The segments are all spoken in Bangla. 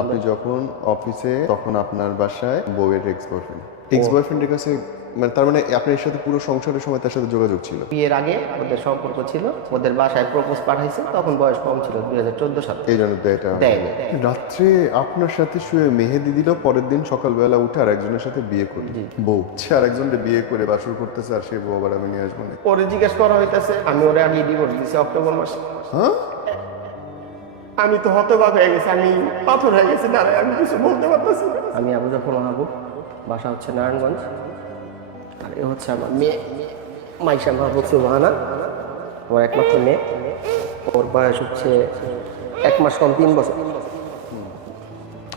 আপনি যখন অফিসে তখন আপনার বাসায় বউয়ের এক্স বয়ফ্রেন্ডের কাছে মানে তার মানে আপনার সাথে পুরো সংসারের সময় তার সাথে যোগাযোগ ছিল। বিয়ের আগে ওদের সম্পর্ক ছিল, ওদের বাসায় প্রপোজ পাঠাইছে, তখন বয়স কম ছিল, 2014 সালে। এই জন্য তো এটা দেয়নি। রাত্রে আপনার সাথে শুয়ে মেহেদি দিল, পরের দিন সকালবেলা উঠে আর একজনের সাথে বিয়ে করি বউ সে আর একজনের বিয়ে করে বাসর করতেছে আর সেই বউ আবার আমি নিয়ে আসবো না। পরে জিজ্ঞেস করা হইতেছে, আমি ওরে আগে ডিভোর্স দিছি অক্টোবর মাসে। হ্যাঁ আমি তো হতবাক হয়ে গেছি, আমি পাথর হয়ে গেছি, দাঁড়ায় আমি কিছু বলতে পারতেছি না। আমি আবু জাফর মাহবুব, বাসা হচ্ছে নারায়ণগঞ্জ, আর এ হচ্ছে আমার মেয়ে মাইশা মাহবুব সুবহানা, ওর একমাত্র মেয়ে। ওর বয়স হচ্ছে 1 মাস কম 3 বছর।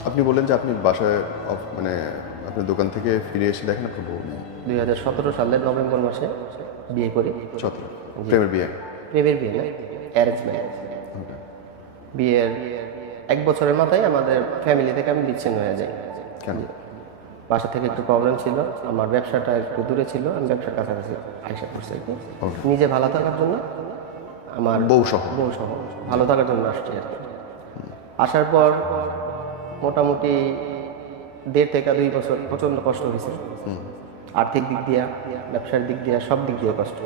আপনি বললেন যে আপনি বাসায় মানে আপনার দোকান থেকে ফিরে এসে দেখেন আপনার বউ নেই। 2017 সালের নভেম্বর মাসে বিয়ে করি। 17 প্রেমের বিয়ে। প্রেমের বিয়ে না, অ্যারেঞ্জ ম্যারেজ। বিয়ের 1 বছরের মাথায় আমাদের ফ্যামিলি থেকে আমি বিচ্ছিন্ন হয়ে যাই। কেন? বাসা থেকে একটু প্রবলেম ছিল, আমার ব্যবসাটা একটু দূরে ছিল, আমি ব্যবসার কাছাকাছি আইসা করছি আর কি। নিজে ভালো থাকার জন্য, আমার বউ সহ ভালো থাকার জন্য আসছি আর কি। আসার পর মোটামুটি 1.5 থেকে 2 বছর প্রচণ্ড কষ্ট হয়েছে, আর্থিক দিক দিয়া, ব্যবসার দিক দিয়া, সব দিক দিয়ে কষ্ট।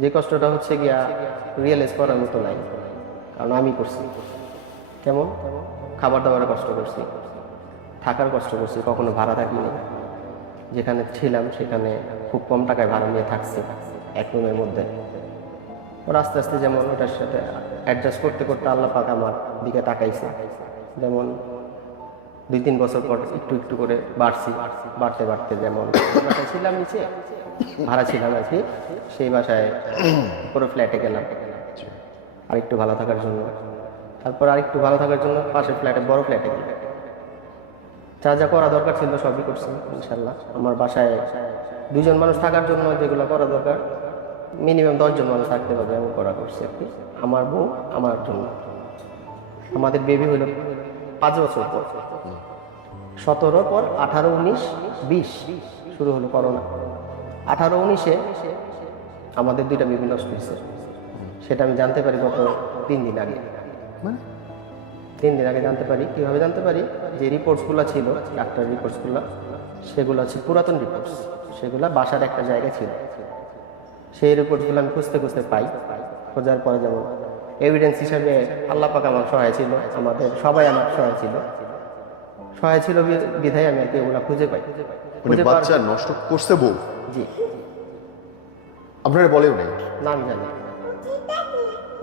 যে কষ্টটা হচ্ছে গিয়া রিয়েলাইজ করার মতো নাই, কারণ আমি করছি। কেমন? খাবার দাবারের কষ্ট করছি, থাকার কষ্ট করছি, কখনো ভাড়া থাকিনি। যেখানে ছিলাম সেখানে খুব কম টাকায় ভাড়া নিয়ে থাকছি এক রুমের মধ্যে। ওর আস্তে আস্তে যেমন ওটার সাথে অ্যাডজাস্ট করতে করতে আল্লাহ পাক আমার দিকে তাকাইছে। যেমন 2-3 বছর পর একটু একটু করে বাড়ছি, বাড়তে বাড়তে যেমন বাসায় ছিলাম নিচে, ভাড়া ছিলাম আর কি, সেই বাসায় পুরো ফ্ল্যাটে গেলাম আরেকটু ভালো থাকার জন্য। তারপর আরেকটু ভালো থাকার জন্য পাশের ফ্ল্যাটে, বড় ফ্ল্যাটে গেলাম। যা যা করা দরকার ছিল সবই করছি ইনশাল্লাহ। আমার বাসায় 2 জন মানুষ থাকার জন্য যেগুলো করা দরকার, মিনিমাম 10 জন মানুষ থাকতে পারবে এমন করা করছি আর কি, আমার বউ আমার জন্য। আমাদের বেবি হলো 5 বছর পর, 17 পর 18, 19, 20 শুরু হলো করোনা। 18, 19-এ আমাদের 2টা বেবি নষ্ট হয়েছে। সেটা আমি জানতে পারি গত 3 দিন আগে। 3 দিন আগে জানতে পারি। কীভাবে জানতে পারি? যে রিপোর্টসগুলো ছিল, ডাক্তার রিপোর্টসগুলো, সেগুলো হচ্ছে পুরাতন রিপোর্টস, সেগুলো বাসার একটা জায়গায় ছিল। সেই রিপোর্টসগুলো আমি খুঁজতে খুঁজতে পাই। খোঁজার পরে যেমন এভিডেন্স হিসাবে আল্লাহ পাক আমার সহায় ছিল, আমাদের সবাই আমার সহায় ছিল। সহায় ছিল বিধায় আমি আর কি ওগুলো খুঁজে পাই। বাচ্চা নষ্ট করছে বউ? জি। আপনারা বলেও নেই? না, আমি জানি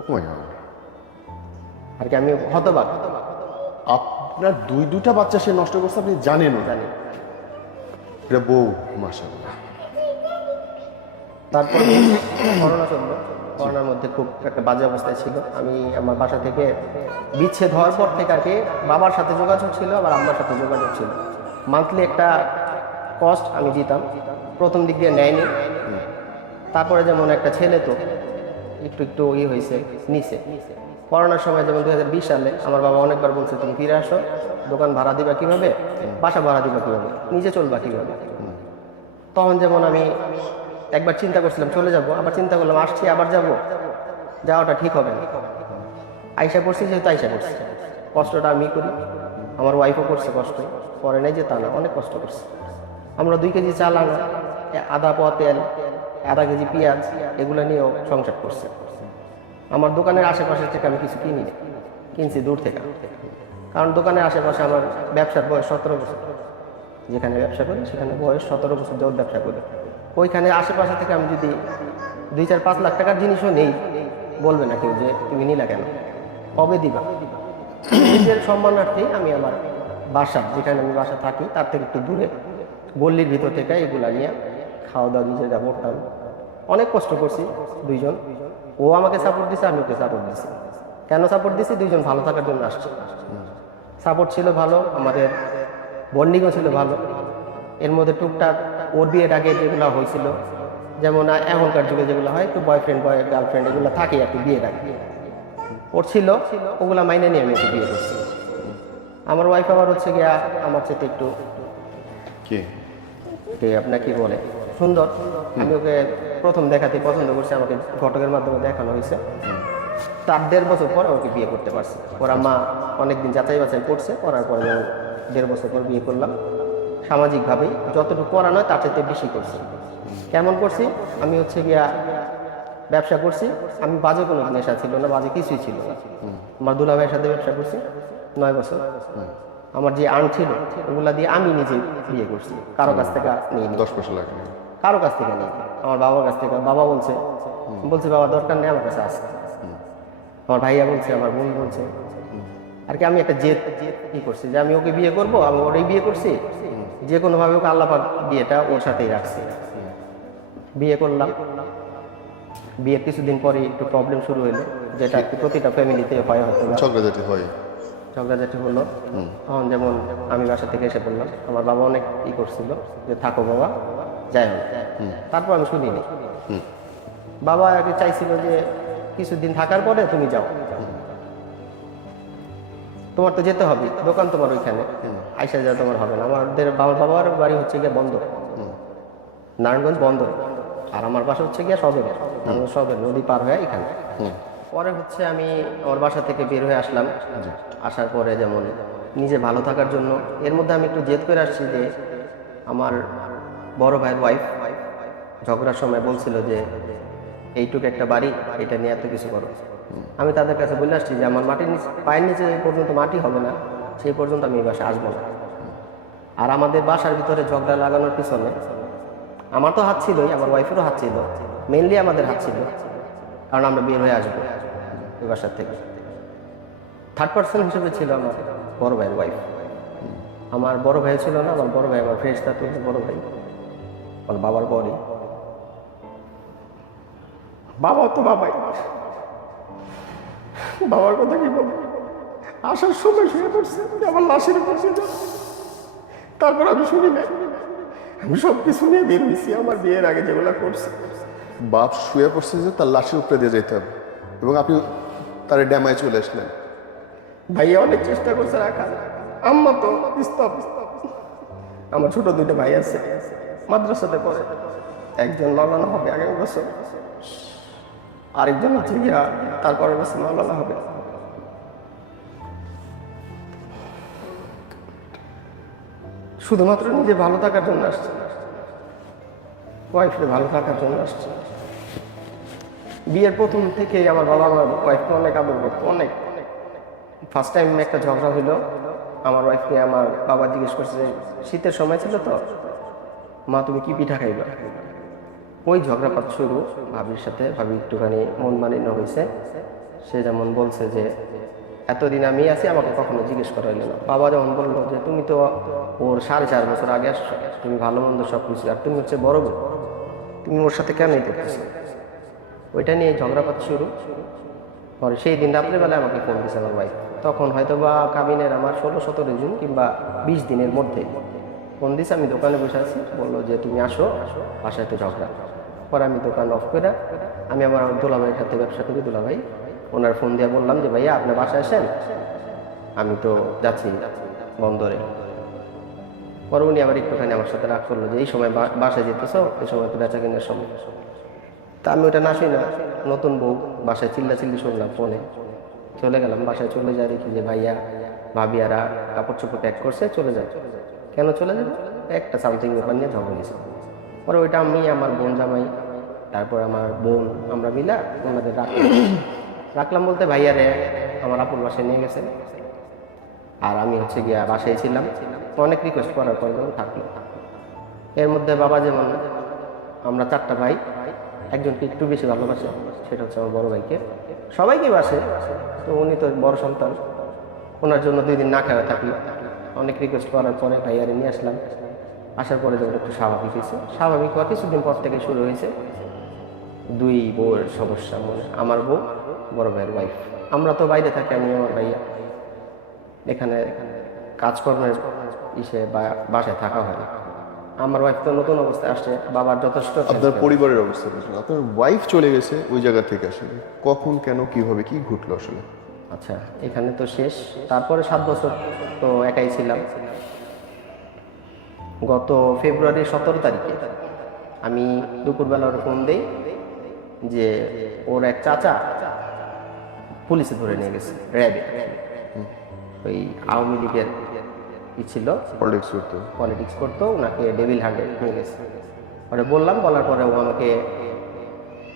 Oh আর কি, আমি হতবাক। আপনার 2টা বাচ্চা সে নষ্ট করছে, আপনি জানেন? জানি। এটা বউ, মাশাআল্লাহ। তারপর করোনা চললো। করোনার মধ্যে খুব একটা বাজে অবস্থায় ছিল। আমি আমার বাসা থেকে বিচ্ছেদ হওয়ার পর থেকে আর কি বাবার সাথে যোগাযোগ ছিল, আবার আম্মার সাথে যোগাযোগ ছিল। মান্থলি একটা কস্ট আমি দিতাম, প্রথম দিক দিয়ে নেয়নি। তারপরে যেমন একটা ছেলে তো একটু একটু হয়েছে নিচে। করোনার সময় যেমন 2020 সালে আমার বাবা অনেকবার বলছে, তুমি ফিরে আসো, দোকান ভাড়া দিবা কিভাবে, বাসা ভাড়া দিবা কিভাবে, নিজে চলবা কিভাবে। তখন যেমন আমি একবার চিন্তা করছিলাম চলে যাব, আবার চিন্তা করলাম আসছি আবার যাব, যাওয়াটা ঠিক হবে না। আইসা করছি যেহেতু আইসা করছি, কষ্টটা আমি করি, আমার ওয়াইফও করছে কষ্ট, করে নাই যে তা না, অনেক কষ্ট করছে। আমরা 2 কেজি চাল আনা, আধা পোয়া তেল, আধা কেজি পেঁয়াজ, এগুলো নিয়েও সংসার করছে। আমার দোকানের আশেপাশে থেকে আমি কিছু কিনি না, কিনছি দূর থেকে, কারণ দোকানের আশেপাশে আমার ব্যবসার বয়স 17 বছর। যেখানে ব্যবসা করি সেখানে বয়স 17 বছর যাওয়ার ব্যবসা করি। ওইখানে আশেপাশে থেকে আমি যদি 2-4-5 লাখ টাকার জিনিসও নেই, বলবে না কেউ যে তুমি নিলা কেন, কবে দিবা। নিজের সম্মানার্থে আমি আমার বাসা, যেখানে আমি বাসা থাকি তার থেকে একটু দূরে গল্লির ভিতর থেকে এগুলা নিয়ে খাওয়া দাওয়া নিজে যা করতাম। অনেক কষ্ট করছি 2 জন। ও আমাকে সাপোর্ট দিছে, আমি ওকে সাপোর্ট দিছি। কেন সাপোর্ট দিছি? 2 জন ভালো থাকার জন্য আসছে। সাপোর্ট ছিল ভালো, আমাদের বন্ডিংও ছিল ভালো। এর মধ্যে টুকটাক ওর বিয়ের আগে যেগুলো হয়েছিল, যেমন এখনকার যুগে যেগুলো হয় একটু বয়ফ্রেন্ড গার্লফ্রেন্ড এগুলো থাকে আর কি বিয়ের আগে, ওর ছিল, ওগুলা মাইনে নিয়ে আমি ওকে বিয়ে করছি। আমার ওয়াইফ আবার হচ্ছে গিয়া আমার সাথে একটু আপনার কি বলে সুন্দর। আমি ওকে প্রথম দেখাতে পছন্দ করছি, আমাকে ঘটকের মাধ্যমে দেখানো হয়েছে। তার 1.5 বছর পর ওকে বিয়ে করতে পারছি। ওর আম্মা অনেকদিন যাচাই বাছাই করছে, করার পরে যেমন 1.5 বছর পর বিয়ে করলাম। সামাজিকভাবেই যতটুকু করা নয় তার চাইতে বেশি করছি। কেমন করছি? আমি হচ্ছে গিয়া ব্যবসা করছি। আমি বাজে কোনো নেশা ছিল না, বাজে কিছুই ছিল না। আমার দুলা ভাইয়ের সাথে ব্যবসা করছি 9 বছর। আমার যে আর্ন ছিল ওগুলা দিয়ে আমি নিজে বিয়ে করছি, কারো কাছ থেকে নিইনি, 10 পয়সা লাগে না। কারো কাছ থেকে নিই, আমার বাবার কাছ থেকে। বাবা বলছে বাবা দরকার নেই, আমার কাছে আছে। আমার ভাইয়া বলছে, আমার বোন বলছে, আর কি আমি একটা জেদ কি করছি যে আমি ওকে বিয়ে করব, আমি ওরই বিয়ে করছি, যে কোনোভাবে ওকে আল্লাহ পাক বিয়েটা ওর সাথেই রাখছি। বিয়ে করলাম। বিয়ের কিছুদিন পরে একটু প্রবলেম শুরু হইলো, যেটা একটু প্রতিটা ফ্যামিলিতে হয় হয়তো না। ঝগড়াঝাটি হয়। ঝগড়াঝাটি হলো। তখন যেমন আমি বাসা থেকে এসে বললাম, আমার বাবা অনেক করছিল যে থাকো বাবা, যাই হোক। তারপর আমি শুনিনি। বাবা আর কি চাইছিল যে কিছুদিন থাকার পরে তুমি যাও, তোমার তো যেতে হবে, দোকান তোমার ওইখানে, আইসা যাওয়া তোমার হবে না। আমাদের বাবার বাড়ি হচ্ছে গিয়ে বন্দর, নারায়ণগঞ্জ বন্দর, আর আমার বাসা হচ্ছে গিয়ে সবের, সবের নদী পার হয়ে এখানে। পরে হচ্ছে আমি আমার বাসা থেকে বের হয়ে আসলাম। আসার পরে যেমন নিজে ভালো থাকার জন্য, এর মধ্যে আমি একটু জেদ করে আসছি যে আমার বড় ভাইয়ের ওয়াইফ ঝগড়ার সময় বলছিল যে এইটুকু একটা বাড়ি, এটা নিয়ে এত কিছু করো। আমি তাদের কাছে বলে আসছি যে আমার মাটির নিচে, পায়ের নিচে এই পর্যন্ত মাটি হবে না, সেই পর্যন্ত আমি এই বাসায় আসবো না। আর আমাদের বাসার ভিতরে ঝগড়া লাগানোর পিছনে আমার তো হাত ছিলই, আমার ওয়াইফেরও হাত ছিল, মেনলি আমাদের হাত ছিল, কারণ আমরা বের হয়ে আসবো এই বাসার থেকে। থার্ড পার্সন হিসেবে ছিল আমার বড় ভাইয়ের ওয়াইফ। আমার বড় ভাই ছিল না, আমার বড় ভাই আমার ফ্রেন্ডসটা তো বড় ভাই, আমার বাবার পরে। বাবা তো বাবাই, বাবার কথা কি বলবো, আসার সময় শুয়ে পড়ছে আমার লাশের উপর। তারপর আমি শুনি না, আমি সব কিছু নিয়ে বের হয়েছি আমার বিয়ের আগে যেগুলো করছি। বাপ শুয়ে পড়ছে যে তার লাশের উপরে দিয়ে যেতে হবে, এবং আপনি তার ড্যামায় চলে আসলেন। ভাইয়া অনেক চেষ্টা করছে রাখার, আম্মা তো স্তব। আমার ছোট 2টা ভাই আছে, মাদ্রাসাতে পড়ে, একজন মাওলানা হবে আগামী বছর, আরেকজন হচ্ছে গিয়া তারপরের বছর মাওলানা হবে। শুধুমাত্র নিজে ভালো থাকার জন্য আসছে, ওয়াইফে ভালো থাকার জন্য আসছে। বিয়ের প্রথম থেকে আমার বাবা আমার ওয়াইফকে অনেক আদর করতো, অনেক। ফার্স্ট টাইম একটা ঝগড়া হইলো, আমার ওয়াইফকে আমার বাবা জিজ্ঞেস করছে, শীতের সময় ছিল তো, মা তুমি কি পিঠা খাইবা? ওই ঝগড়াপাত শুরু ভাবির সাথে। ভাবি একটুখানি মন মালিন্য হয়েছে। সে যেমন বলছে যে এতদিন আমি আছি, আমাকে কখনো জিজ্ঞেস করা হইলো না। বাবা যেমন বললো যে তুমি তো ওর 4.5 বছর আগে আসছো, তুমি ভালো মন্দ সব কিছু, আর তুমি হচ্ছে বড় বোন, তুমি ওর সাথে কেন করতেছো? ওইটা নিয়ে ঝগড়াপাত শুরু। পরে সেই দিন রাত্রেবেলায় আমাকে ফোন দিয়েছে আমার ভাই, তখন হয়তো বা কাবিনের আমার 16-17 দিন কিংবা 20 দিনের মধ্যে ফোন দিয়েছে। আমি দোকানে বসে আছি, বললো যে তুমি আসো, বাসায় তো ঝগড়া। পরে আমি দোকান অফ করে, আমি আমার দুলাভাইয়ের সাথে ব্যবসা করি, দুলাভাই, ওনার ফোন দিয়ে বললাম যে ভাইয়া আপনি বাসায় আসেন, আমি তো যাচ্ছি বন্দরে। পরে উনি আবার একটুখানি আমার সাথে রাগ করলো যে এই সময় বাসায় যেতেছো, এই সময় তো বেচা কেনার সময়। তা আমি ওটা না শুই না, নতুন বউ, বাসায় চিল্লাচিল্লি শুনলাম ফোনে। চলে গেলাম, বাসায় চলে যাই, দেখি যে ভাইয়া ভাবিয়ারা কাপড় চোপড় প্যাক করছে, চলে যায়। কেন চলে যাবে? একটা সামথিং ব্যাপার নিয়ে ঝগড়া হয়েছে। পরে ওইটা আমি, আমার বোন জামাই, তারপর আমার বোন, আমরা মিলা ওনাদের রাখলাম বলতে ভাইয়ারে আমার আপুর বাসায় নিয়ে গেছে, আর আমি হচ্ছে গিয়া বাসায় ছিলাম। অনেক রিকোয়েস্ট করার পর যখন থাকলো, এর মধ্যে বাবা যেমন, আমরা 4টা ভাই, একজনকে একটু বেশি ভালোবাসে, সেটা হচ্ছে আমার বড় ভাইকে। সবাইকে বাসে, তো উনি তো বড় সন্তান, ওনার জন্য 2 দিন না খাওয়া থাকি। অনেক রিকোয়েস্ট করার পরে ভাইয়ারে নিয়ে আসলাম। আসার পরে যখন একটু স্বাভাবিক হয়েছে, স্বাভাবিক হওয়া কিছুদিন পর থেকে শুরু হয়েছে 2 বউয়ের সমস্যা। আমার বউ, বড় ভাইয়ের ওয়াইফ। আমরা তো বাইরে থাকি, আমি আমার ভাইয়া, এখানে কাজকর্মের বাসায় থাকা হয় না। আমার ওয়াইফ তো নতুন অবস্থায় আসছে, বাবার যথেষ্ট। আপনার পরিবারের অবস্থা বুঝলেন, আপনার ওয়াইফ চলে গেছে ওই জায়গা থেকে, আসলে কখন, কেন, কিভাবে, কি ঘটলো আসলে? আচ্ছা, এখানে তো শেষ। তারপরে 7 বছর তো একাই ছিলাম। গত ফেব্রুয়ারি 17 তারিখে আমি দুপুরবেলা ওর ফোন দিই যে ওর এক চাচা পুলিশে ধরে নিয়ে গেছে, র্যাবে। ওই আওয়ামী লীগের ছিল, পলিটিক্স করতো, ওনাকে ডেভিল হান্টে নিয়ে গেছে। পরে বললাম, বলার পরে ও আমাকে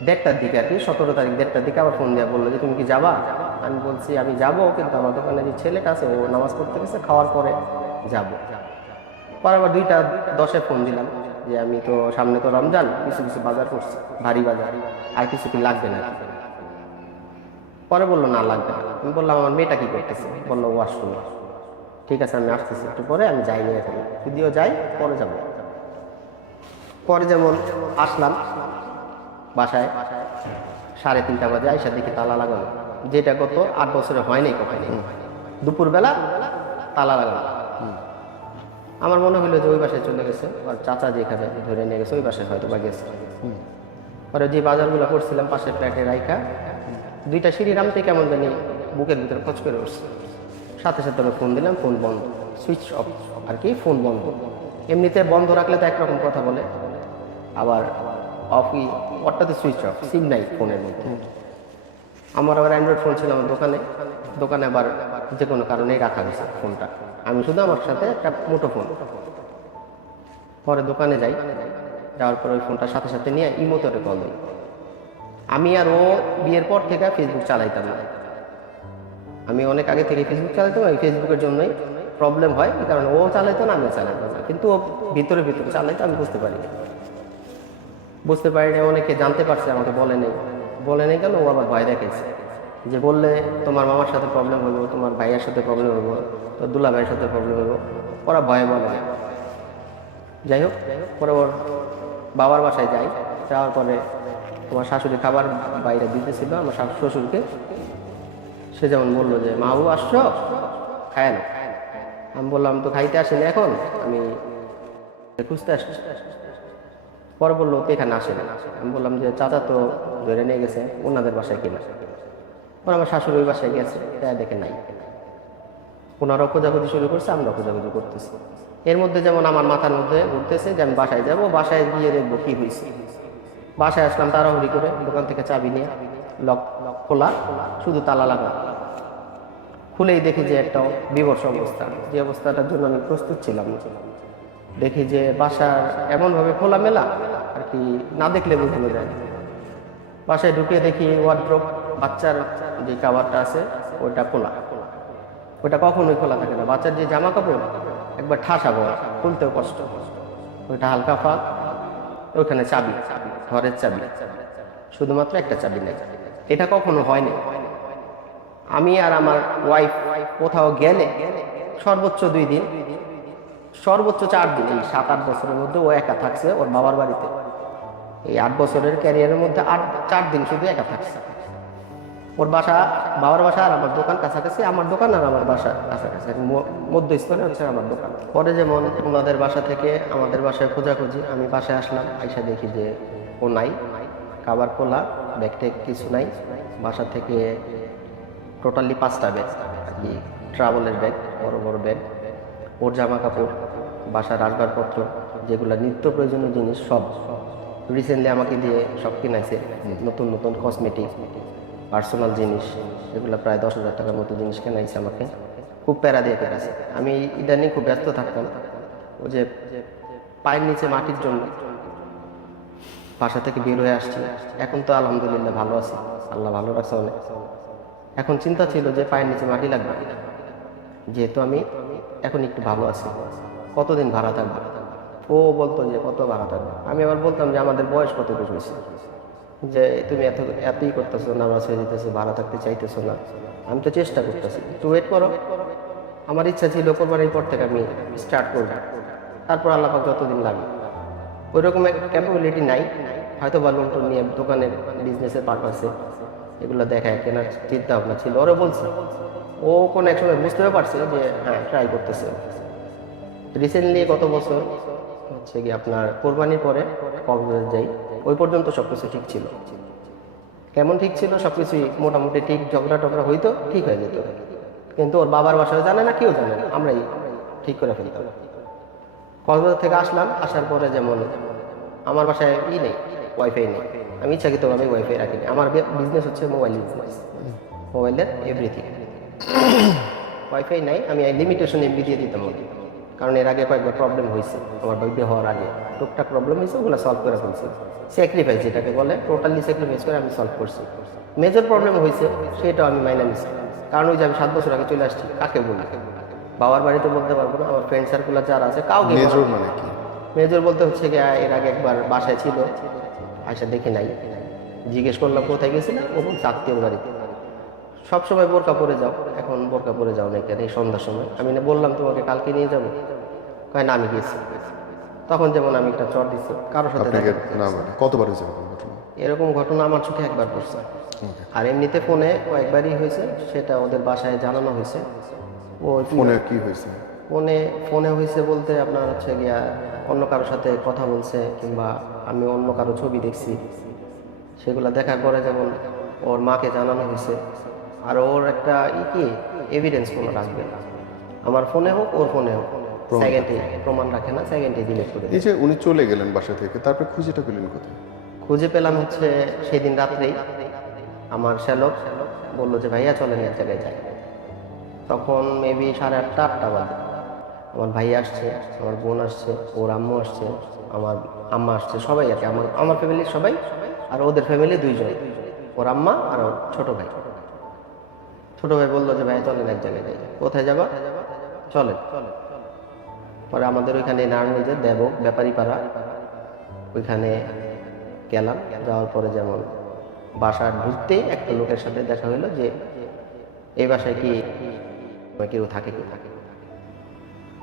1:30টার দিকে আর কি 17 তারিখ 1:30টার দিকে আবার ফোন দেওয়া, বললো যে তুমি কি যাবা? আমি বলছি আমি যাবো, কিন্তু আমার দোকানে যে ছেলেটা আছে ও নামাজ পড়তে গেছে, খাওয়ার পরে যাব। পরে আবার 2:10 ফোন দিলাম যে আমি তো সামনে তো রমজান, কিছু কিছু বাজার করছি, ভারী বাজার, আর কিছু কি লাগবে না? পরে বললো না লাগবে না। আমি বললাম আমার মেয়েটা কি করতেছে? বললো ওয়াশরুমে। ঠিক আছে আমি আসতেছি একটু পরে, আমি যাইনি এখন, যদিও যাই পরে যাব। পরে যেমন আসলাম বাসায় 3:30 বাজে, আইসা দেখি তালা লাগানো, যেটা গত 8 বছরে হয় নাই কখনো। দুপুরবেলা তালা লাগানো। আমার মনে হলো যে ওই বাসায় চলে গেছে, আর চাচা যেখানে ধরে নিয়ে গেছে ওই বাসায় হয়তো বা গেছে। পরে যে বাজারগুলো করছিলাম পাশের ফ্ল্যাটে রাইখা, 2টা সিঁড়ি নামতে কেমন জানি বুকের ভিতরে খোঁজ করে উঠছে। সাথে সাথে আমি ফোন দিলাম, ফোন বন্ধ, সুইচ অফ আর কি, ফোন বন্ধ। এমনিতে বন্ধ রাখলে তো একরকম কথা বলে, আবার অফই, ওটাতে সুইচ অফ, সিম নাই ফোনের মধ্যে। আমার আবার অ্যান্ড্রয়েড ফোন ছিল আমার দোকানে আবার যে কোনো কারণেই রাখা গেছে ফোনটা, আমি শুধু আমার সাথে একটা মুঠো ফোন। পরে দোকানে যাই, যাওয়ার পর ওই ফোনটার সাথে সাথে নিয়ে ইমোতে কল দিই। আমি আর ও বিয়ের পর থেকে ফেসবুক চালাইতাম না, আমি অনেক আগে থেকে ফেসবুক চালাইতাম। এই ফেসবুকের জন্যই প্রবলেম হয়, কারণ ও চালাইতো না, আমিও চালাইতাম না, কিন্তু ও ভিতরে চালাইতো, আমি বুঝতে পারি না। অনেকে জানতে পারছে, আমাকে বলে নেই কেন, ও আবার ভয় দেখাইছে যে বললে তোমার মামার সাথে প্রবলেম হইব, তোমার ভাইয়ের সাথে প্রবলেম হইব, তোর দুলা ভাইয়ের সাথে প্রবলেম হইব, ওরা ভয়ে বলে। যাই হোক, পরে ওর বাবার বাসায় যাওয়ার পরে তোমার শাশুড়ি খাবার বাইরে দিতেছিল আমার শ্বশুরকে। সে যেমন বললো যে মাও আসছো, খায় না। আমি বললাম তো খাইতে আসেনি এখন, আমি খুঁজতে আসছি। পরে বললো তো এখানে আসে না। আমি বললাম যে চাচা তো ধরে নিয়ে গেছে ওনাদের বাসায় কিনা। পরে আমার শাশুড়ি ওই বাসায় গেছে, তাই দেখে নাই। ওনারাও খোঁজাখুঁজি শুরু করছে, আমরাও খোঁজাখুঁজি করতেছি। এর মধ্যে যেমন আমার মাথার মধ্যে ঘুরতেছে যে আমি বাসায় যাবো, বাসায় গিয়ে দেখবো কি হয়েছে। বাসায় আসলাম তাড়াহুড়ি করে, দোকান থেকে চাবি নিয়ে, লক খোলা, শুধু তালা লাগা। খুলেই দেখি যে একটা বিভৎস অবস্থা, যে অবস্থাটার জন্য আমি প্রস্তুত ছিলাম না। দেখি যে বাসার এমনভাবে খোলামেলা আর কি, না দেখলে বোঝানো যায় না। বাসায় ঢুকে দেখি ওয়ার্ড্রোব, বাচ্চার যে কাভারটা আছে ওইটা খোলা। ওইটা কখনোই খোলা থাকে না। বাচ্চার যে জামা কাপড় একবার ঠাসা বড়, খুলতেও কষ্ট, ওইটা হালকা ফাঁক। ওইখানে চাবি, ঘরের চাবি, শুধুমাত্র একটা চাবি নেই। এটা কখনো হয়নি। আমি আর আমার ওয়াইফ কোথাও গেলে সর্বোচ্চ 2 দিন, সর্বোচ্চ 4 দিন, এই 7-8 বছরের মধ্যে ও একা থাকছে ওর বাবার বাড়িতে। এই 8 বছরের ক্যারিয়ারের মধ্যে 4 দিন শুধু একা থাকছে। ওর বাবার বাসা আর আমার দোকান কাছাকাছি, আমার দোকান আর আমার বাসা কাছাকাছি, মধ্যস্থলে হচ্ছে আমার দোকান। পরে যেমন ওনাদের বাসা থেকে আমাদের বাসায় খোঁজাখুঁজি, আমি বাসায় আসলাম, আইসা দেখি যে ও নাই, খাবার খোলা, ব্যাগ ট্যাগ কিছু নাই। বাসা থেকে টোটালি 5টা ব্যাগ আর কি, ট্রাভেলের ব্যাগ, বড় বড় ব্যাগ, ওর জামা কাপড়, বাসার আসবাবপত্র, যেগুলো নিত্য প্রয়োজনীয় জিনিস সব রিসেন্টলি আমাকে দিয়ে সব কিনাইছে। নতুন নতুন কসমেটিক, পার্সোনাল জিনিস, যেগুলো প্রায় 10,000 টাকার মতো জিনিস কেনাইছে আমাকে। খুব প্যারা দিয়ে কেনাইছে। আমি ইদানিং খুব ব্যস্ত থাকতাম, ও যে পায়ের নিচে মাটির জন্য বাসা থেকে বের হয়ে আসছি। এখন তো আলহামদুলিল্লাহ ভালো আছি, আল্লাহ ভালো রাখছে অনেক। এখন চিন্তা ছিল যে পায়ের নিচে মাটি লাগবে, যেহেতু আমি এখন একটু ভালো আছি, কতদিন ভাড়া থাকবে। ও বলতো যে কত ভাড়া থাকবে। আমি আবার বলতাম যে আমাদের বয়স কত বেশি হয়েছে, যে তুমি এতই করতেছো, নামাজ হয়ে যেতেছো, ভাড়া থাকতে চাইতেছো না। আমি তো চেষ্টা করতেছি, একটু ওয়েট করো। আমার ইচ্ছা ছিল কোরবানির পর থেকে আমি স্টার্ট করবো, তারপর আল্লাহ পাক যতদিন লাগে। ওই রকম ক্যাপাবিলিটি নাই, হয়তো বা লোন নিয়ে দোকানের বিজনেসের পারপাসে এগুলো দেখায় কেনার চিন্তা ভাবনা ছিল। ওরা বলছে, ও কোনো এক সময় বুঝতেও পারছে যে হ্যাঁ ট্রাই করতেছে। রিসেন্টলি গত বছর হচ্ছে কি আপনার কোরবানির পরে কক্সবাজার যাই, ওই পর্যন্ত সবকিছু ঠিক ছিল। কেমন ঠিক ছিল? সবকিছুই মোটামুটি ঠিক, ঝগড়া টগড়া হইতো, ঠিক হয়ে যেত। কিন্তু ওর বাবার বাসায় জানে না, কেউ জানে না, আমরাই ঠিক করে ফেলতাম। কক্সবাজার থেকে আসলাম, আসার পরে যেমন আমার বাসায় নেই, ওয়াইফাই নেই। আমি ইচ্ছাকৃতভাবে ওয়াইফাই রাখিনি। আমার বিজনেস হচ্ছে মোবাইল বিজনেস। মোবাইলের এভরিথিং। ওয়াইফাই নাই, আমি লিমিটেশন এমবি দিয়ে দিতাম ওকে, কারণ এর আগে কয়েকবার প্রবলেম হয়েছে আমার বেবি হওয়ার আগে, টুকটাক প্রবলেম হয়েছে, ওগুলো সলভ করে ফেলছি। স্যাক্রিফাইস যেটাকে বলে, টোটালি স্যাক্রিফাইস করে আমি সলভ করছি। মেজর প্রবলেম হয়েছে সেটাও আমি মাইনে নিচ্ছি, কারণ ওই যে আমি 7 বছর আগে চলে আসছি, কাকে বলি, বাবার বাড়িতে বলতে পারবো না, আমার ফ্রেন্ড সার্কুলার যারা আছে কাউকে। মেজর মানে কি? মেজর বলতে হচ্ছে গিয়ে এর আগে একবার বাসায় ছিল, আয়সা দেখে নাই, জিজ্ঞেস করলাম কোথায় গেছিলাম, ও বলছে আত্মীয়র বাড়িতে। সবসময় বোরকা পরে যাও, এখন বোরকা পরে যাও না কেন এই সন্ধ্যার সময়? আমি না বললাম তোমাকে কালকে নিয়ে যাবো, কয় না আমি গেছি। তখন যেমন আমি একটা চর দিচ্ছি কারোর সাথে আপনাকে না মানে কতবার হয়েছে এরকম ঘটনা? এরকম ঘটনা আমার চোখে একবার পড়ছে, আর এমনিতে ফোনে কয়েকবারই হয়েছে, সেটা ওদের বাসায় জানানো হয়েছে। ও ফোনে কি হয়েছে? ফোনে হয়েছে বলতে আপনার হচ্ছে গিয়া অন্য কারোর সাথে কথা বলছে, কিংবা আমি অন্য কারো ছবি দেখছি, সেগুলো দেখার পরে যেমন ওর মাকে জানানো হয়েছে। আর ওর একটা কি এভিডেন্স কোনো রাখবে না, আমার ফোনে হোক ওর ফোনে হোক, সেকেন্ডে প্রমাণ রাখে না, সেকেন্ডে ডিলিট করে দেয়। এই যে উনি চলে গেলেন বাসা থেকে, তারপরে খুঁজেটা পেলেন কোথায়? খুঁজে পেলাম হচ্ছে সেদিন রাত্রেই, আমার শ্যালক বললো যে ভাইয়া চলেন এক জায়গায় যাই। তখন মেবি 8:30 8টা বাজে। আমার ভাই আসছে, আমার বোন আসছে, ওর আম্মু আসছে, আমার আম্মা আসছে, সবাই আর কি, আমার ফ্যামিলির সবাই, আর ওদের ফ্যামিলি 2 জন, ওর আম্মা আর ওর ছোট ভাই। ছোট ভাই বললো যে ভাই চলেন এক জায়গায় যাই। কোথায় যাবা? চলেন। পরে আমাদের ওইখানে নারায়ণগঞ্জের দেবক ব্যাপারী পাড়া, ওইখানে গেলাম। যাওয়ার পরে যেমন বাসা ঢুকতেই একটা লোকের সাথে দেখা হলো যে এই বাসায় কি কেউ থাকে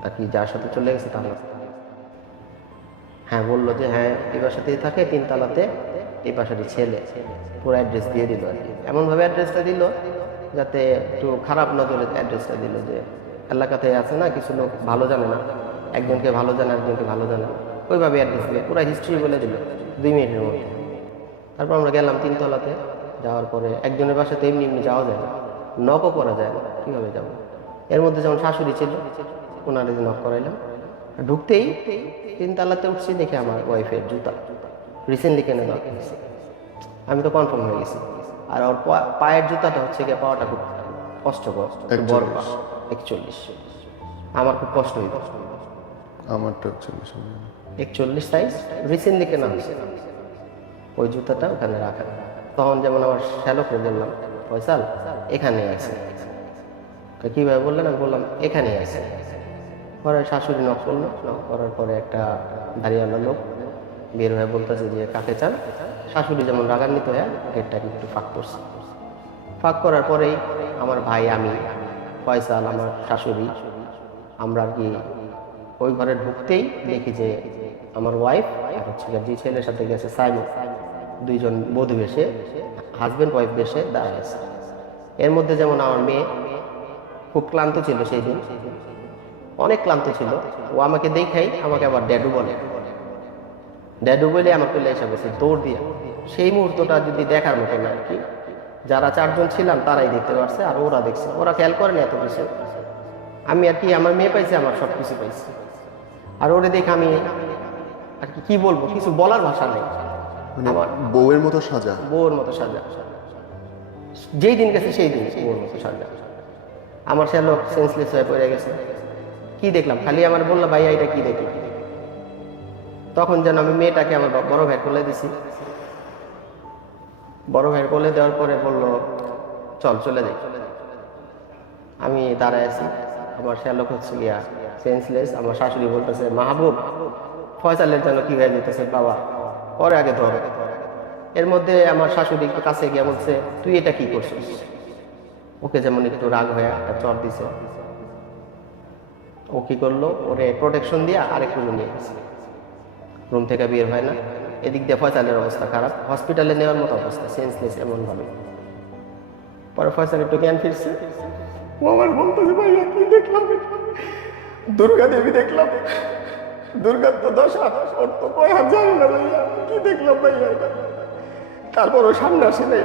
আর কি, যার সাথে চলে গেছে তার নাম। হ্যাঁ বললো যে হ্যাঁ এই বাসাতেই থাকে, 3 তলাতে, এই বাসারই ছেলে। পুরো অ্যাড্রেস দিয়ে দিল আর কি, এমনভাবে অ্যাড্রেসটা দিল যাতে একটু খারাপ নজরে অ্যাড্রেসটা দিল, যে এলাকাতে আছে না কিছু লোক ভালো জানে না, একজনকে ভালো জানে একজনকে ভালো জানে না, ওইভাবে অ্যাড্রেস দিল, পুরো হিস্ট্রি বলে দিল 2 মিনিটের মধ্যে। তারপর আমরা গেলাম 3 তলাতে। যাওয়ার পরে একজনের বাসাতে এমনি যাওয়া যায় না, নকও করা যায় না, কীভাবে যাবো? এর মধ্যে যেমন শাশুড়ি ছিল, ওনারে নক করাইলাম। ঢুকতেই 3 তলাতে উঠছি, দেখে আমার ওয়াইফের জুতা রিসেন্টলি কেনে দেওয়া হয়েছে। আমি তো কনফার্ম হয়ে গেছি। আর ওর পায়ের জুতাটা হচ্ছে গিয়ে পাওয়াটা খুব কষ্টকর, বড় পা 41। আমার খুব কষ্ট হইত, আমারটা 41 সাইজ, রিসেন্টলি কেনা হয়েছে। ওই জুতাটা ওখানে রাখা। তখন যেমন আমার শ্যালককে বললাম ফয়সাল এখানে আছে। কীভাবে বললেন? আমি বললাম এখানে আছে। পরে শাশুড়ি নক করলো, নক করার পরে একটা দাঁড়িয়েওয়ালা লোক বের হয়ে বলতেছে যে কাকে চান। শাশুড়ি যেমন রাগান্বিত হয়ে গেটটাকে একটু ফাঁক করছে। ফাঁক করার পরেই আমার ভাই, আমি, ফয়সাল, আমার শাশুড়ি, আমরা আর কি ওই ঘরে ঢুকতেই দেখি যে আমার ওয়াইফ আর হচ্ছে যে ছেলের সাথে গেছে সাইমন, 2 জন বধূ এসে, হাজব্যান্ড ওয়াইফ বেশে দাঁড়ায় আছে। এর মধ্যে যেমন আমার মেয়ে খুব ক্লান্ত ছিল সেই দিন, অনেক ক্লান্ত ছিল। ও আমাকে দেখাই আমাকে আবার ড্যাডু বলে, ড্যাডু বলে আমার পেলে এসে বসে দৌড় দিয়ে। সেই মুহূর্তটা যদি দেখার মতো না আর কি, যারা 4 জন ছিলাম তারাই দেখতে পারছে, আর ওরা দেখছে, ওরা খেয়াল করেনি এত কিছু। আমি আর কি আমার মেয়ে পাইছে, আমার সব কিছু পাইছি। আর ওরে দেখে আমি আর কি বলবো, কিছু বলার ভাষা নেই। আমার বউয়ের মতো সাজা, বউর মতো সাজা, যেই দিন গেছে সেই দিন বউর মতো সাজা। আমার সে লোক সেন্সলেস হয়ে পড়ে গেছে। কি দেখলাম? খালি আমার বললো ভাইয়া এটা কি দেখি। তখন যেন আমি মেয়েটাকে আমার বড় ভাইয়ের কোলে দিছি। বড় ভাইয়ের কোলে দেওয়ার পরে বললো চল চলে যাই। আমি দাঁড়ায় আছি, আমার সে লোক হচ্ছে গিয়া সেন্সলেস। আমার শাশুড়ি বলতেছে মাহবুব ফয়সালের যেন কি হয়ে যেতেছে বাবা, পরে আগে ধরে। এর মধ্যে আমার শাশুড়ি কাছে গিয়ে বলছে তুই এটা কি করছিস? ওকে যেমন একটু রাগ হয়ে একটা চর দিছে। ও কি করলো, ওরে প্রোটেকশন দিয়ে আরেক রুমে নিয়ে গেছে। রুম থেকে বের হয় না। এদিক দিয়ে ফয়সালের অবস্থা খারাপ, হসপিটালে নেওয়ার মতো অবস্থা, সেন্সলেস এমন ভাবে। পরে ফয়সাল একটু জ্ঞান ফিরছে। ও আমার বলতেছে ভাইয়া কি দেখলাম? দুর্গা দেবী দেখলাম। দুর্গার তো 10 হাত, ওর তো কয় হাত জানি না ভাইয়া, কি দেখলাম ভাইয়া এটা। তারপর ও সামনে আসে নাই,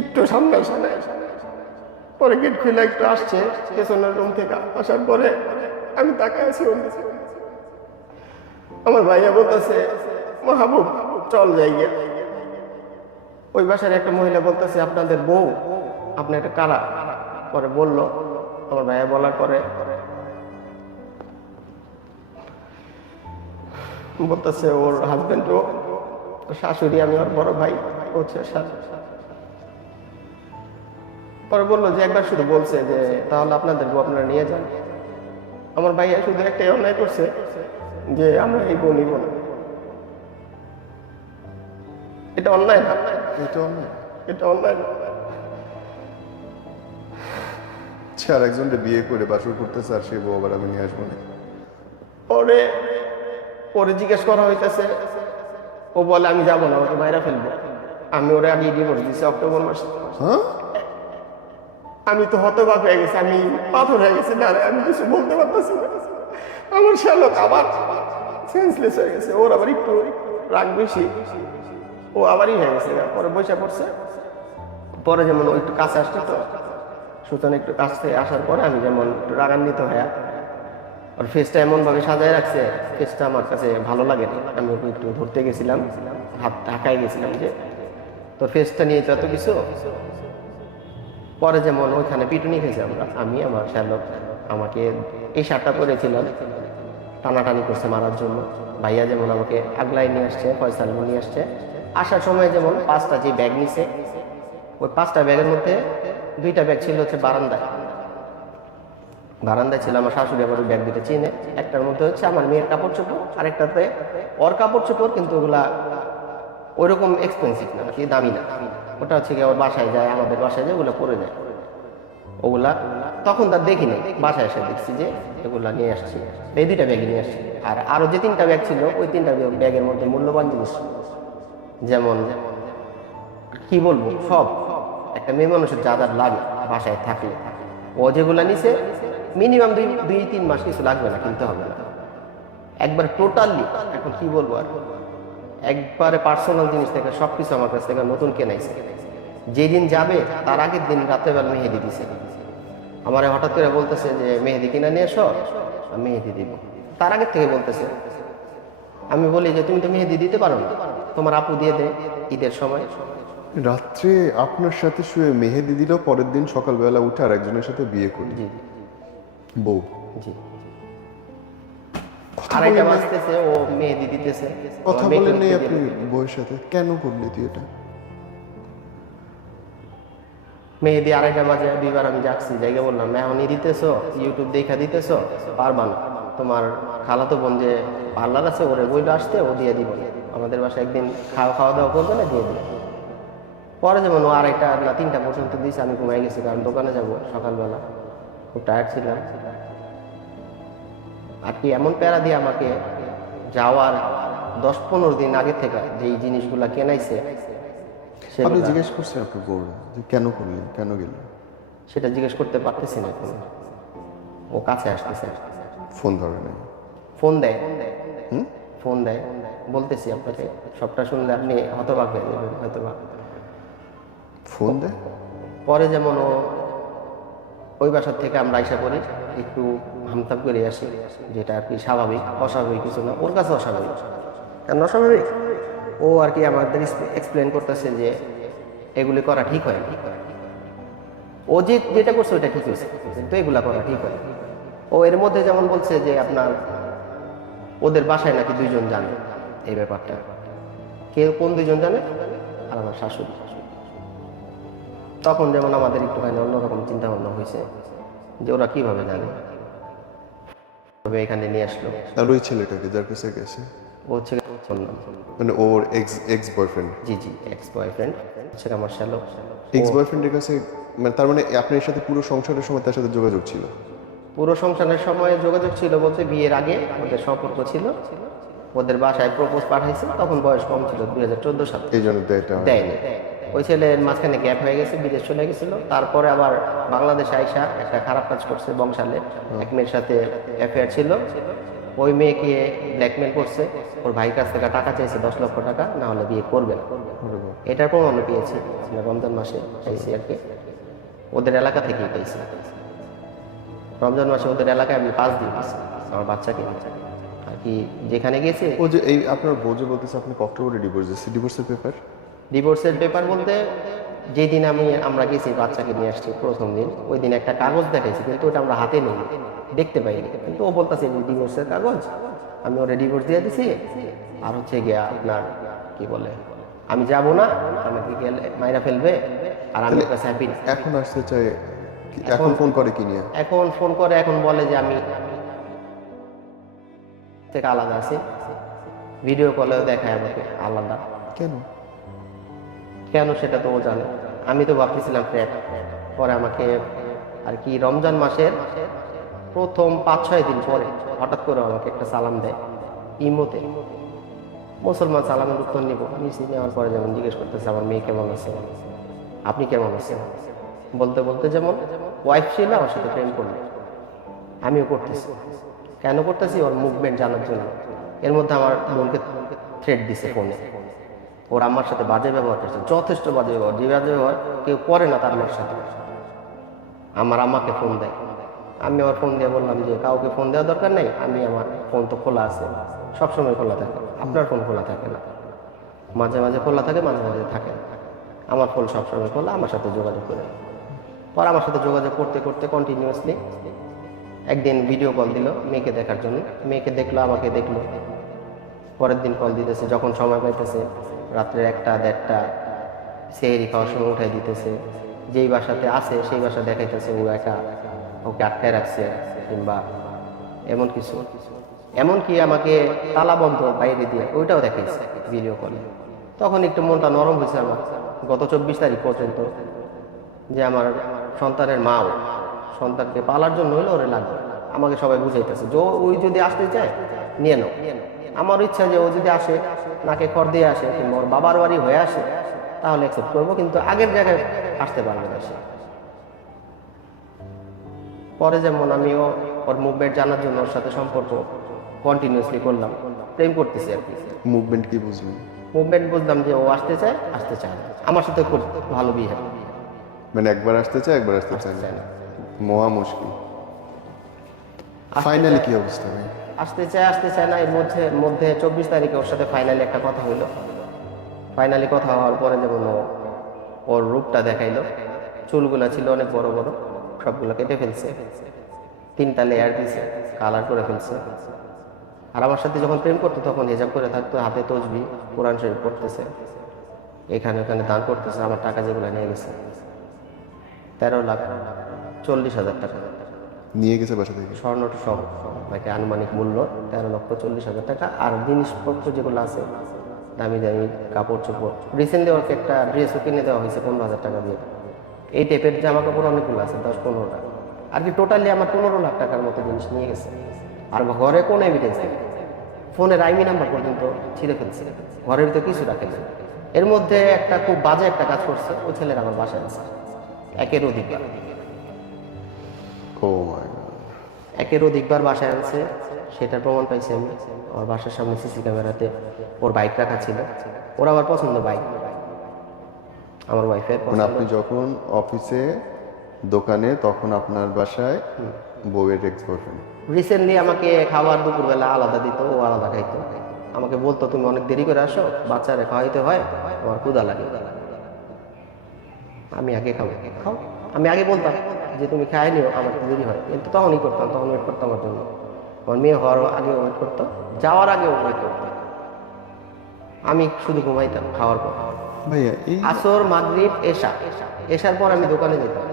একটু সামনে আসে নাই। পরে গেট খুলে একটু আসছে পেছনের রুম থেকে। আসার পরে আমি তাকায় আছি ওর দিকে। আমার ভাইয়া বলতেছে মাহবুব চল যাই গিয়ে। ওই বাসার একটা মহিলা বলতেছে আপনাদের বউ, আপনি একটা কারা। পরে বলল, আমার ভাইয়া বলার পরে বলতেছে ওর হাজবেন্ড, ও শাশুড়ি, আমি ওর বড় ভাই হচ্ছে। পরে বললো যে একবার শুধু বলছে যে তাহলে আপনাদের বউ আপনারা নিয়ে যান। আমার ভাইয়া শুধু একটাই অন্যায় করছে যে আমরা এই বউ নিব না। এটা অন্যায় না, এটা অন্যায়। এটা অন্যায় না। সে আর একজনকে বিয়ে করে বাসর করতেছে আর সে বউ আবার আমি নিয়ে আসবো না। পরে পরে জিজ্ঞেস করা হইতেছে, ও বলে আমি যাবো না, আমাকে বাইরে ফেলবো। আমি ওরে আগে ডিভোর্স দিছি অক্টোবর মাসে। হ্যাঁ, আমি তো হতবাক হয়ে গেছি, আমি পাথর হয়ে গেছি, না আমি কিছু বলতে পারতেছি না। আমার শ্যালক আবার সেন্সলেস হয়ে গেছে, ওর আবার একটু রাগ বেশি, ও আবারই হয়ে গেছে, পরে বসে পড়ছে। পরে যেমন ও একটু কাছে আসছে, তো সুতরাং একটু কাছে আসার পরে আমি যেমন একটু রাগান্বিত হয়ে ওর ফেসটা এমনভাবে সাজায় রাখছে, ফেসটা আমার কাছে ভালো লাগে না। আমি ওকে একটু ধরতে গেছিলাম, হাত ঢাকায় গেছিলাম যে তোর ফেসটা নিয়ে তো এত কিছু। পরে যেমন ওইখানে পিটুনি খেয়েছি আমরা, আমি আমার শ্যালক আমাকে এই শার্টটা পরেছিলাম, টানাটানি করছে মারার জন্য। ভাইয়া যেমন আমাকে আগলায় নিয়ে আসছে, ফয়সাল নিয়ে আসছে। আসার সময় যেমন 5টা যে ব্যাগ নিছে, ওই 5টা ব্যাগের মধ্যে 2টা ব্যাগ ছিল হচ্ছে বারান্দায় ছিল আমার শাশুড়ি, আবার ওই ব্যাগ 2টা চিনে। একটার মধ্যে হচ্ছে আমার মেয়ের কাপড় চোপড়, আরেকটাতে ওর কাপড় চোপড়, কিন্তু ওগুলা ওইরকম এক্সপেন্সিভ না, কি দামি না। ওটা হচ্ছে গিয়ে ওর বাসায় যায়, আমাদের বাসায় যায়, ওগুলো পরে যায়। ওগুলা তখন তার দেখিনি, বাসায় এসে দেখছি যে এগুলা নিয়ে আসছি। এই 2টা ব্যাগই নিয়ে আসছি। আর আরো যে 3টা ব্যাগ ছিল, ওই 3টা ব্যাগের মধ্যে মূল্যবান জিনিস, যেমন কি বলবো, সব একটা মেয়ে মানুষের যা যা লাগে বাসায় থাকলে, ও যেগুলা নিছে মিনিমাম 2-3 মাস কিছু লাগবে না, কিনতে হবে না, একবার টোটালি। এখন কি বলবো আর, একবারে পার্সোনাল জিনিস থেকে সবকিছু আমার কাছ থেকে নতুন কেনাইছে। যেদিন যাবে তার আগের দিন রাতেবেলা মেহেদি দিছে। আমার হঠাৎ করে বলতেছে যে মেহেদি কিনা নিয়ে এসো, আমি মেহেদি দিব। তার আগের থেকে বলতেছে। আমি বলি যে তুমি তো মেহেদি দিতে পারো না, তোমার আপু দিয়ে দে ঈদের সময়। রাত্রে আপনার সাথে শুয়ে মেহেদি দিল, পরের দিন সকালবেলা উঠে আর একজনের সাথে বিয়ে করি। জি বউ জি। আড়াইটা বাজতেছে, ও মেহেদি দিতেছে। কথা আমার মেয়েকে বলেন নেই দিতে আপনি দিতে। বউয়ের সাথে? কেন করলি তুই এটা? মেহেদি আড়াইটা বাজে, 2বার আমি যাচ্ছি, জায়গা বললাম এখনই দিতেছো, ইউটিউব দেখা দিতেছো, পারবা না। তোমার খালাতো বোন যে পার্লার আছে, ওরে বইলে আসতে, ও দিয়ে দিব। আমাদের বাসায় একদিন খাওয়া দাওয়া করবে না, দিয়ে দিবে। পরে যেমন ও 2:30 না 3টা পর্যন্ত দিয়েছে, আমি ঘুমাই গেছি, কারণ দোকানে যাব সকালবেলা, খুব টায়ার্ড ছিলাম। আর কি এমন প্যারা দিয়ে আমাকে যাওয়ার 10-15 দিন আগে থেকে যেই জিনিসগুলা কেনাইছে, আপনি সেগুলা জিজ্ঞেস করছেন আপনার বউরে যে কেন করলেন, কেন গেলেন? সেটা জিজ্ঞেস করতে পারতেছি না এখন। ও কাছে আসতেছে, ফোন ধরে নাই। ফোন দেয়, হুম? ফোন দেয়। বলতেছি আপনাকে, সবটা শুনলে আপনি হতবাক হয়ে যাবেন হয়তো বা। ফোন দেয়? পরে যেমন ও ওই বাসার থেকে আমরা আইসা করি, একটু হামতাম করে আসি, যেটা আর কি স্বাভাবিক, অস্বাভাবিক কিছু না, ওর কাছে অস্বাভাবিক। কেন অস্বাভাবিক? ও আর কি আমাদের এক্সপ্লেন করতেছে যে এগুলি করা ঠিক হয় না। ও যেটা করছে ওইটা ঠিক হয়েছে, কিন্তু এগুলা করা ঠিক হয়। ও এর মধ্যে যেমন বলছে যে আপনার ওদের বাসায় নাকি 2জন জানে এই ব্যাপারটা। কোন 2জন জানে? আর আমার শাশুড়ি। তখন যেমন আমাদের একটুখানি অন্যরকম চিন্তা ভাবনা হয়েছে যে ওরা কিভাবে জানে, তবে এখানে নিয়ে আসলো। আর ওই ছেলেটাকে যার কাছে গেছে, ও হচ্ছে বললাম, মানে ওর এক্স বয়ফ্রেন্ড? জি জি, এক্স বয়ফ্রেন্ড হচ্ছে আমার শ্যালক। এক্স বয়ফ্রেন্ডের কাছে, মানে তার মানে আপনার সাথে পুরো সংসারের সময় তার সাথে যোগাযোগ ছিল? পুরো সংসারের সময় যোগাযোগ ছিল বলতে বিয়ের আগে ওদের সম্পর্ক ছিল, ওদের বাসায় প্রপোজ পাঠাইছে, তখন বয়স কম ছিল, 2014 সালে। এই জন্য দেয়টা দেয়নি। ওই ছেলের মাঝখানে গ্যাপ হয়ে গেছে, বিদেশ চলে গেছিল। তারপরে আবার বাংলাদেশে আইসা একটা খারাপ কাজ করছে, বংশালে এক মেয়ের সাথে অ্যাফেয়ার ছিল। ওই মেয়েকে ব্ল্যাকমেল করছে, ওর ভাইয়ের কাছ থেকে টাকা চাইছে 10 লক্ষ টাকা, না হলে বিয়ে করবে না। এটার প্রমাণও পেয়েছি, রমজান মাসে চাইছি আর কি, ওদের এলাকা থেকেই পেয়েছি। রমজান মাসে ওদের এলাকায় আমি 5 দিন আছি আমার বাচ্চাকে আর কি, যেখানে গেছে। ও যে এই আপনার বউ যে বলতেছে আপনাকে অক্টোবরে ডিভোর্স দিয়েছে, ডিভোর্সের পেপার? ডিভোর্সের পেপার বলতে যেদিন আমরা গেছি বাচ্চাকে নিয়ে আসছি প্রথম দিন, ওই দিন একটা কাগজ দেখাইছি, কিন্তু ওটা আমরা হাতে নিই, দেখতে পাইনি। কিন্তু ও বলতেছে ডিভোর্সের কাগজ, আমি ওরা ডিভোর্স দিয়ে দিছি, আর হচ্ছে গিয়া আপনার কি বলে আমি যাব না, আমাকে গেলে মাইরা ফেলবে, আর আমি ওর কাছে হ্যাপি না। এখন আসতে চাই এখন ফোন করে কি নিয়ে? এখন ফোন করে এখন বলে যে আমি থেকে আলাদা আছি, ভিডিও কলেও দেখায় আমাকে আলাদা। কেন? কেন সেটা তো ও জানে, আমি তো ভাবতেছিলাম ফ্রেন্ড। পরে আমাকে আর কি রমজান মাসের প্রথম 5-6 দিন পরে হঠাৎ করে আমাকে একটা সালাম দেয় ইমোতে। মুসলমান সালামের উত্তর নিছি, নেওয়ার পরে যেমন জিজ্ঞেস করতেছে আমার মেয়ে কেমন আছে, আপনি কেমন আছেন, বলতে বলতে যেমন ওয়াইফ ছিল আমার সাথে প্রেম করলো, আমিও করতেছি। কেন করতেছি? ওর মুভমেন্ট জানার জন্য। এর মধ্যে আমার বোনকে থ্রেট দিছে ফোনে, ওর আমার সাথে বাজে ব্যবহার করছে, যথেষ্ট বাজে ব্যবহার, যে বাজে ব্যবহার কেউ করে না তার আমার সাথে। আমার আম্মাকে ফোন দেয়, আমি আমার ফোন দিয়ে বললাম যে কাউকে ফোন দেওয়ার দরকার নেই, আমি আমার ফোন তো খোলা আছে, সবসময় খোলা থাকে, আপনার ফোন খোলা থাকে না, মাঝে মাঝে খোলা থাকে, মাঝে মাঝে থাকে না, আমার ফোন সবসময় খোলা, আমার সাথে যোগাযোগ করে। পর আমার সাথে যোগাযোগ করতে করতে কন্টিনিউয়াসলি একদিন ভিডিও কল দিল মেয়েকে দেখার জন্য, মেয়েকে দেখলো, আমাকে দেখলো, পরের দিন কল দিতেছে যখন সময় পাইতেছে, রাত্রে 1টা-1:30 সেহরি খাওয়ার সময় উঠাই দিতেছে, যেই বাসাতে আছে সেই বাসা দেখাইতেছে ও একা, ওকে আটকায় রাখছে, কিংবা এমন কিছু, এমনকি আমাকে তালা বন্ধ বাইরে দিয়ে ওইটাও দেখাইছে ভিডিও কলে। তখন একটু মনটা নরম হয়েছে আমার, গত 24 তারিখ পর্যন্ত, যে আমার সন্তানের মাও সন্তানকে পালার জন্য হইলে ওরে লাগবে। আমাকে সবাই বুঝাইতেছে যে ওই যদি আসতে চায় নিয়ে নাও। আমার ইচ্ছা যে ও যদি আসে, নাকে খড় দিয়ে আসে, কিংবা ওর বাবার বাড়ি হয়ে আসে, তাহলে অ্যাকসেপ্ট করবো, কিন্তু আগের জায়গায় আসতে পারবে না সে। পরে যেমন আমিও ওর মুভমেন্ট জানার জন্য ওর সাথে সম্পর্ক কন্টিনিউয়াসলি করলাম, প্রেম করতেছি আর কি। মুভমেন্ট কি বুঝলেন? মুভমেন্ট বুঝলাম যে ও আসতে চায় না, আমার সাথে খুব ভালো বিহেভ, মানে একবার আসতে চায়, একবার আসতে চায় চায় না, না, মহা মুশকিল। ফাইনালি কি অবস্থা ভাই? আসতে চায় না। এর মধ্যে 24 তারিখে ওর সাথে ফাইনালি একটা কথা হইলো। ফাইনালি কথা হওয়ার পরে যেমন ওর রূপটা দেখাইলো, চুলগুলা ছিল অনেক বড় বড়, সবগুলো কেটে ফেলছে, 3টা লেয়ার দিছে, কালার করে ফেলছে। আর আমার সাথে যখন প্রেম করতো তখন হিজাব করে থাকতো, হাতে তসবি, কোরআন শরীফ পড়তেছে, এখানে ওখানে দান করতেছে। আমার টাকা যেগুলো নিয়ে গেছে 13,40,000 টাকা নিয়ে গেছে বাসা থেকে? স্বর্ণটা সব, নাকি আনুমানিক মূল্য 13,40,000 টাকা। আর জিনিসপত্র যেগুলো আছে দামি দামি কাপড় চোপড়, রিসেন্টলি ওকে একটা ড্রেসও কিনে দেওয়া হয়েছে 15,000 টাকা দিয়ে। এই টাইপের জামা কাপড় অনেকগুলো আছে, 10-15টা আর কি। টোটালি আমার 15 লাখ টাকার মতো জিনিস নিয়ে গেছে। আর ঘরে কোনো এভিডেন্স নেই, ফোনের আইমি নাম্বার পর্যন্ত ছিঁড়ে ফেলছে, ঘরের ভিতরে কিছু রাখে না। এর মধ্যে একটা খুব বাজে একটা কাজ করছে, ওই ছেলের আমার বাসায় আছে, একের অধিকবার বাসায় আনছে। সেটার প্রমাণ পাইছি আমি, আমার বাসার সামনে সিসি ক্যামেরাতে ওর বাইক রাখা ছিল। ওর আবার পছন্দ বাইক, আমার ওয়াইফের মানে আপনি যখন অফিসে দোকানে, তখন আপনার বাসায় বউয়ের এক্স বয়ফ্রেন্ড রিসেন্টলি আমাকে খাবার দুপুরবেলা আলাদা দিত, ও আলাদা খাইতো। আমাকে বলতো তুমি অনেক দেরি করে আসো, বাচ্চারা খাওয়াইতে হয়, আমার ক্ষুধা লাগে, আমি আগে খাও। আমি আগে বলতাম যে তুমি খাই নিও, আমার তো দেরি হয়, কিন্তু তখনই করতাম, তখন ওয়েট করতাম আমার জন্য। আমার মেয়ে হওয়ার আগে ওয়েট করতো, যাওয়ার আগেও ওয়েট করতো, আমি শুধু ঘুমাইতাম খাওয়ার পর। ভাইয়া এই আসর, মাগরিব, এশার পর আমি দোকানে যেতাম,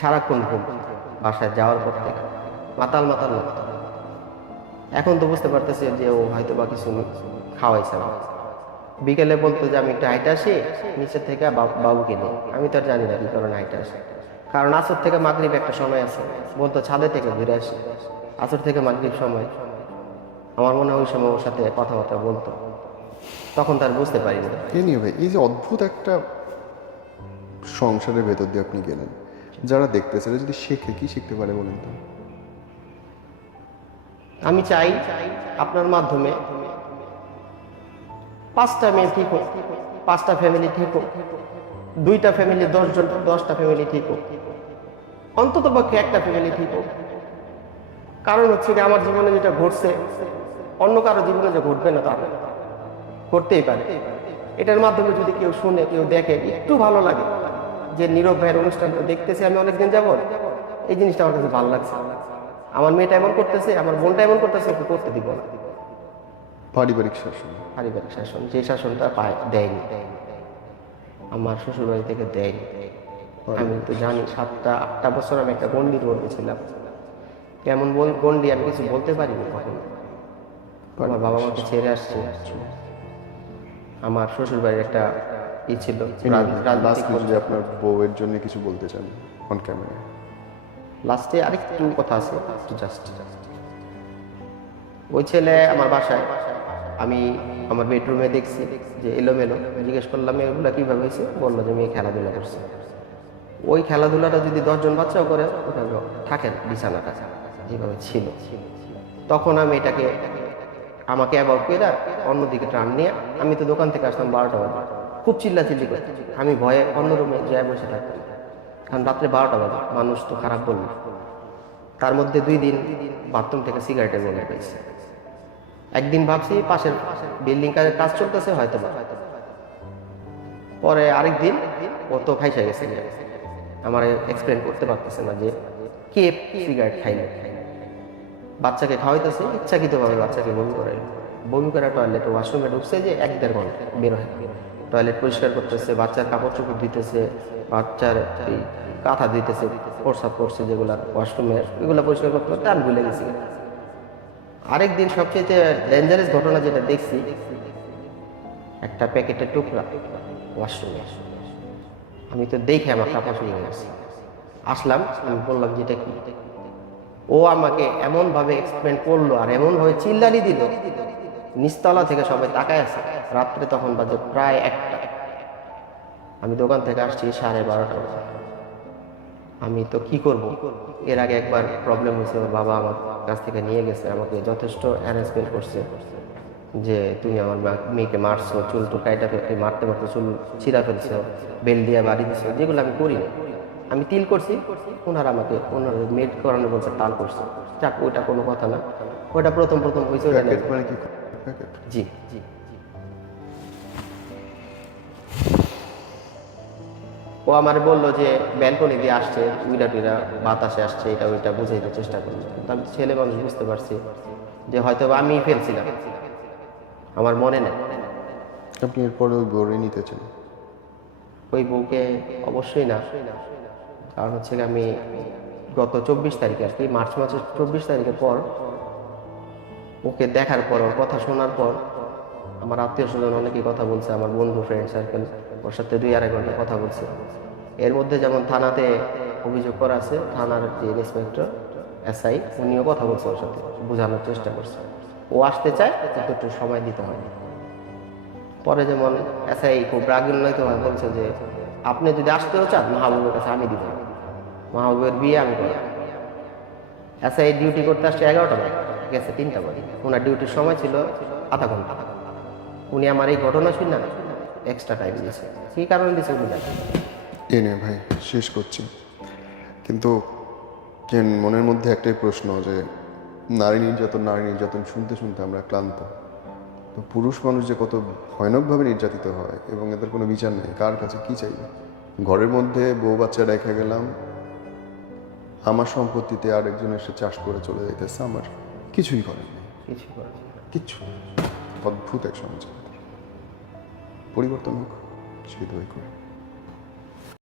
সারাক্ষণ ঘুম। বাসায় যাওয়ার পর থেকে মাতাল লাগতো। এখন তো বুঝতে পারতেছি যে ও হয়তো বা কিছু খাওয়াইছে না। বিকেলে বলতো যে আমি একটু হাইটে আসি নিচের থেকে বাবুকে নিয়ে, আমি তো আর জানি না কি কারণে হাইটে আসি, কারণ আসর থেকে মাগরিব একটা সময় আছে, বলতো ছাদে থেকে ঘুরে আসি, আসর থেকে মাগরিব সময়। আমার মনে হয় ওই সময় ওর সাথে কথাবার্তা বলতো, তখন তার বুঝতে পারিনি। নিয়ে ভাই, এই যে অদ্ভুত একটা সংসারের ভেতর দিয়ে আপনি গেলেন, যারা দেখতেছে যদি শেখে, কি শিখতে পারে বলেন তো? আমি চাই আপনার মাধ্যমে 5টা মেয়ে ঠিক হোক, 5টা ফ্যামিলি ঠিক হোক, 2টা ফ্যামিলি 10টা ফ্যামিলি ঠিক হোক, অন্তত পক্ষে একটা ফ্যামিলি ঠিক হোক। কারণ হচ্ছে কি, আমার জীবনে যেটা ঘটছে অন্য কারো জীবনে যে ঘটবে না তা করতেই পারে। এটার মাধ্যমে যদি কেউ শুনে, কেউ দেখে, একটু ভালো লাগে যে নীরব ভাইয়ের অনুষ্ঠানটা দেখতেছি আমি অনেকদিন যাব, এই জিনিসটা আমার কাছে ভালো লাগছে। আমার মেয়েটা এমন করতেছে, আমার বোনটা এমন করতেছে, ওকে করতে দিব না। পারিবারিক শাসন। পারিবারিক শাসন, যে শাসনটা দেয়নি, আমার শ্বশুর বাড়ি থেকে দেয়নি। আমি তো জানি 7-8 বছর আমি একটা গন্ডির মধ্যে ছিলাম। কেমন গন্ডি আমি কিছু বলতে পারিনি কখনো। আমার বাবা মাকে ছেড়ে আসছে, আমার শ্বশুর বাড়ির একটা ছিল রাজনৈতিক। যদি আপনার বউয়ের জন্য কিছু বলতে চান অন ক্যামেরায়। লাস্টে আরেকটু কথা আছে, জাস্ট ওই ছেলে আমার বাসায়, আমি আমার বেডরুমে দেখছি যে এলোমেলো। জিজ্ঞেস করলাম এগুলো কীভাবে হয়েছে, বললো যে মেয়ে খেলাধুলা করছে। ওই খেলাধুলাটা যদি 10 জন বাচ্চাও করে, ওটা থাকেন বিছানাটা যেভাবে ছিল। তখন আমি এটাকে আমাকে অ্যাভয়েড করে অন্যদিকে টান নিয়ে, আমি তো দোকান থেকে আসলাম 12টা বাজে, খুব চিল্লাচিল্লি করতে, আমি ভয়ে অন্য রুমে যাই বসে থাকতাম, কারণ রাত্রে 12টা বাজে, মানুষ তো খারাপ বললো। তার মধ্যে 2 দিন বাথরুম থেকে সিগারেটের গন্ধ পেয়েছে। একদিন ভাবছি পাশের বিল্ডিং কাজ চলতেছে হয়তো বা, পরে আরেকদিন ও তো ফাইসা গেছে, আমার এক্সপ্লেন করতে পারতেছে না যে কে সিগারেট খাইল। বাচ্চাকে খাওয়াইতেছে, ইচ্ছাকৃতভাবে বাচ্চাকে বমি করাইল। বমি করা টয়লেটে ওয়াশরুমে ঢুকছে যে 1-1.5 ঘন্টা বের হয়, টয়লেট পরিষ্কার করতেছে, বাচ্চার কাপড় চোপড় দিতেছে, বাচ্চার এই কাঁথা দিতেছে, প্রস্রাব করছে যেগুলা ওয়াশরুমে, এগুলো পরিষ্কার করতে করতে আমি ভুলে গেছি। আরেকদিন সবচেয়ে ডেঞ্জারাস ঘটনা যেটা দেখছি, একটা প্যাকেটের টুকরা ওয়াশরুমে। আমি তো দেখে আমার কাপড় শুয়ে গেছি। আসলাম, আমি বললাম যেটা কি। ও আমাকে এমনভাবে এক্সপ্লেন করলো আর এমনভাবে চিল্লানি দিল, নিচতলা থেকে সবাই তাকায় আছে। রাত্রে তখন বাজে প্রায় 1টা, আমি দোকান থেকে আসছি 12:30 বাজে। আমি তো কি করব। এর আগে একবার প্রবলেম হয়েছে, আমার বাবা আমার কাছ থেকে নিয়ে গেছে, আমাকে যথেষ্ট অ্যারেঞ্জমেন্ট করছে যে তুমি আমার মেয়েকে মারছো, চুল টুল কাইটা মারতে মারতে চুল ছিঁড়া ফেলছো, বেল দিয়ে বাড়ি দিছো, যেগুলো আমি করি না। আমি তিল করছি, ওনারা আমাকে মেড করানোর বলছে তাল করছে। যাক, ওইটা কোনো কথা না, ওইটা প্রথম হয়েছে। মানে কি প্যাকেট? জি জি। ও আমার বললো যে ব্যালকনি দিয়ে আসছে, উইরা টুইরা বাতাসে আসছে, এটা ওইটা বুঝাইতে চেষ্টা করলো। আমি ছেলে মানুষ, বুঝতে পারছি যে হয়তো আমি ফেলছিলাম, আমার মনে নেই। আপনি এরপরে ওই বউরে নিতে চান? ওই বউকে অবশ্যই না, কারণ হচ্ছে আমি গত 24 তারিখে আর কি, মার্চ মাসের 24 তারিখের পর ওকে দেখার পর, ওর কথা শোনার পর আমার আত্মীয় স্বজন অনেকেই কথা বলছে, আমার বন্ধু ফ্রেন্ড সার্কেল ওর সাথে 2-2.5 ঘন্টা কথা বলছে। এর মধ্যে যেমন থানাতে অভিযোগ করা আছে, থানার যে ইন্সপেক্টর SI উনিও কথা বলছে, ওর সাথে বোঝানোর চেষ্টা করছে। ও আসতে চায়, কিন্তু একটু সময় দিতে হয়। পরে যেমন SI খুব রাগিন্বিতভাবে বলছে যে আপনি যদি আসতেও চান, মাহবুবের কাছে আমি দিব, মাহবুবের বিয়ে আমি করি। SI ডিউটি করতে আসছে 11টা বাজে, গেছে 3টা বাজে। ওনার ডিউটির সময় ছিল আধা ঘন্টা। উনি আমার এই ঘটনা শুনে এক্সট্রা টাইম দিয়েছে। কী কারণে দিয়েছে উনি জানেন। এনে ভাই শেষ করছি, কিন্তু মনের মধ্যে একটাই প্রশ্ন যে নারী নির্যাতন শুনতে শুনতে আমরা ক্লান্ত। তো পুরুষ মানুষ যে কত ভয়ানকভাবে নির্যাতিত হয় এবং এদের কোনো বিচার নেই, কার কাছে কি চাইবে। ঘরের মধ্যে বউ বাচ্চা রেখে গেলাম, আমার সম্পত্তিতে আরেকজন এসে চাষ করে চলে যাইতেছে, আমার কিছুই করেন নেই, কিচ্ছু। অদ্ভুত এক সমাজ, পরিবর্তন হোক, সেটা করে।